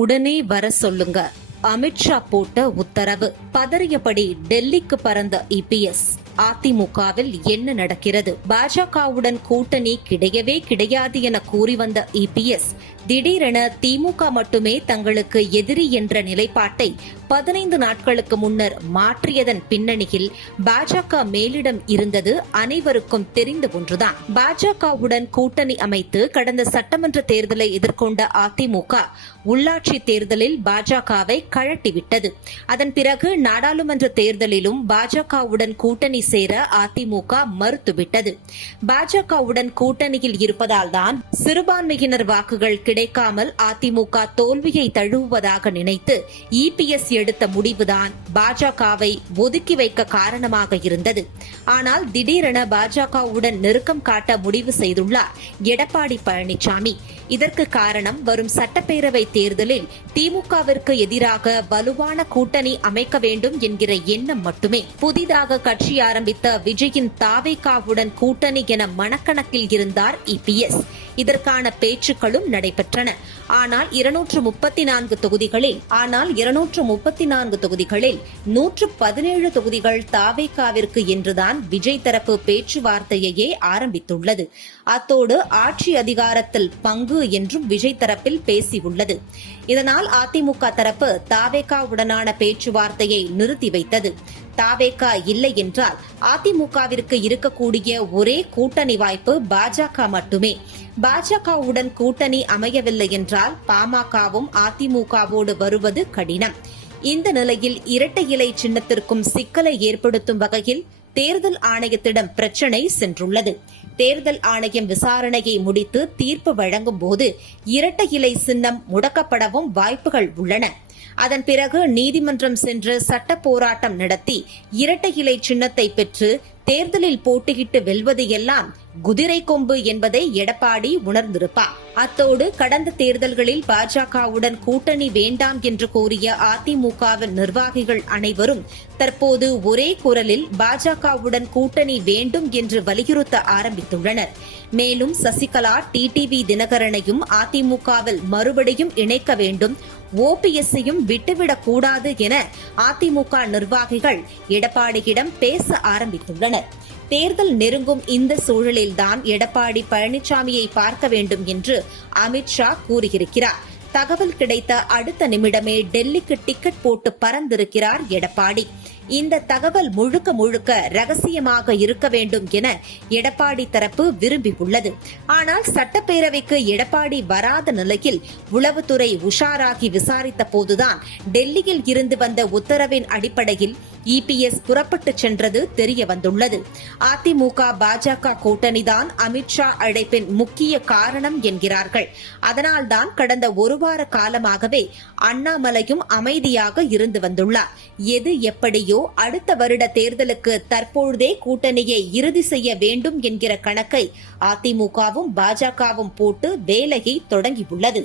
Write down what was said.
உடனே வர சொல்லுங்க. அமித்ஷா போட்ட உத்தரவு. பதறியபடி டெல்லிக்கு பறந்த இபிஎஸ் அதிமுகவில் என்ன நடக்கிறது? பாஜகவுடன் கூட்டணி கிடையவே கிடையாது என கூறி வந்த இபிஎஸ் திடீரென திமுக மட்டுமே தங்களுக்கு எதிரி என்ற நிலைப்பாட்டை பதினைந்து நாட்களுக்கு முன்னர் மாற்றியதன் பின்னணியில் பாஜக மேலிடம் இருந்தது அனைவருக்கும் தெரிந்த ஒன்றுதான். பாஜகவுடன் கூட்டணி அமைத்து கடந்த சட்டமன்ற தேர்தலை எதிர்கொண்ட அதிமுக உள்ளாட்சி தேர்தலில் பாஜகவை கழட்டிவிட்டது. அதன் பிறகு நாடாளுமன்ற தேர்தலிலும் பாஜகவுடன் கூட்டணி சேர அதிமுக மறுத்துவிட்டது. பாஜகவுடன் கூட்டணியில் இருப்பதால் தான் சிறுபான்மையினர் வாக்குகள் கிடைக்காமல் அதிமுக தோல்வியை தழுவுவதாக நினைத்து இபிஎஸ் எடுத்த முடிவுதான் பாஜகவை ஒதுக்கி வைக்க காரணமாக இருந்தது. ஆனால் திடீரென பாஜகவுடன் நெருக்கம் காட்ட முடிவு செய்துள்ளார் எடப்பாடி பழனிசாமி இதற்கு காரணம் வரும் சட்டப்பேரவை தேர்தலில் திமுகவிற்கு எதிராக வலுவான கூட்டணி அமைக்க வேண்டும் என்கிற எண்ணம் மட்டுமே. புதிதாக கட்சி ஆரம்பித்த விஜயின் தாவேகாவுடன் கூட்டணி என மனக்கணக்கில் இருந்தார் இபிஎஸ். இதற்கான பேச்சுக்களும் நடைபெற்றன. ஆனால் இருநூற்று முப்பத்தி நான்கு தொகுதிகளில் ஆனால் இருநூற்று முப்பத்தி நான்கு தொகுதிகளில் நூற்று பதினேழு தொகுதிகள் தாவேகாவிற்கு என்றுதான் விஜய் தரப்பு பேச்சுவார்த்தையையே ஆரம்பித்துள்ளது. அத்தோடு ஆட்சி அதிகாரத்தில் பங்கு என்றும் விஜய் தரப்பில் பேசியுள்ளது. இதனால் அதிமுக தரப்பு தாவேகாவுடனான பேச்சுவார்த்தையை நிறுத்தி வைத்தது. தாவேகா இல்லை என்றால் அதிமுகவிற்கு இருக்கக்கூடிய ஒரே கூட்டணி வாய்ப்பு பாஜக மட்டுமே. பாஜகவுடன் கூட்டணி அமையவில்லை என்றால் பாமகவும் அதிமுகவோடு வருவது கடினம். இந்த நிலையில் இரட்டை இலை சின்னத்திற்கும் சிக்கலை ஏற்படுத்தும் வகையில் தேர்தல் ஆணையத்திடம் பிரச்சினை சென்றுள்ளது. தேர்தல் ஆணையம் விசாரணையை முடித்து தீர்ப்பு வழங்கும் போது இரட்டை இலை சின்னம் முடக்கப்படவும் வாய்ப்புகள் உள்ளன. அதன் பிறகு நீதிமன்றம் சென்று சட்ட போராட்டம் நடத்தி இரட்டை இலை சின்னத்தை பெற்று தேர்தலில் போட்டியிட்டு வெல்வது எல்லாம் குதிரை கொம்பு என்பதை எடப்பாடி உணர்ந்திருப்பார். அத்தோடு கடந்த தேர்தல்களில் பாஜகவுடன் கூட்டணி வேண்டாம் என்று கூறிய அதிமுகவின் நிர்வாகிகள் அனைவரும் தற்போது ஒரே குரலில் பாஜகவுடன் கூட்டணி வேண்டும் என்று வலியுறுத்த ஆரம்பித்துள்ளனர். மேலும் சசிகலா டிடிவி தினகரனையும் அதிமுகவில் மறுபடியும் இணைக்க வேண்டும் ஓபிஎஸ்ஸையும் விட்டுவிடக் கூடாது என அதிமுக நிர்வாகிகள் எடப்பாடியிடம் பேச ஆரம்பித்துள்ளனர். தேர்தல் நெருங்கும் இந்த சூழலில்தான் எடப்பாடி பழனிசாமியை பார்க்க வேண்டும் என்று அமித்ஷா கூறியிருக்கிறார். தகவல் கிடைத்த அடுத்த நிமிடமே டெல்லிக்கு டிக்கெட் போட்டு பறந்திருக்கிறார் எடப்பாடி. இந்த தகவல் முழுக்க முழுக்க ரகசியமாக இருக்க வேண்டும் என எடப்பாடி தரப்பு விரும்பியுள்ளது ஆனால் சட்டப்பேரவைக்கு எடப்பாடி வராத நிலையில் உளவுத்துறை உஷாராகி விசாரித்த போதுதான் டெல்லியில் இருந்து வந்த உத்தரவின் அடிப்படையில் இபிஎஸ் புறப்பட்டு சென்றது தெரிய வந்துள்ளது. அதிமுக பாஜக கூட்டணிதான் அமித்ஷா அழைப்பின் முக்கிய காரணம் என்கிறார்கள். அதனால்தான் கடந்த ஒரு வார காலமாகவே அண்ணாமலையும் அமைதியாக இருந்து வந்துள்ளார். எது எப்படியோ அடுத்த வருட தேர்தலுக்கு தற்பொழுதே கூட்டணியை இறுதி செய்ய வேண்டும் என்கிற கணக்கை அதிமுகவும் பாஜகவும் போட்டு வேலையை தொடங்கியுள்ளது.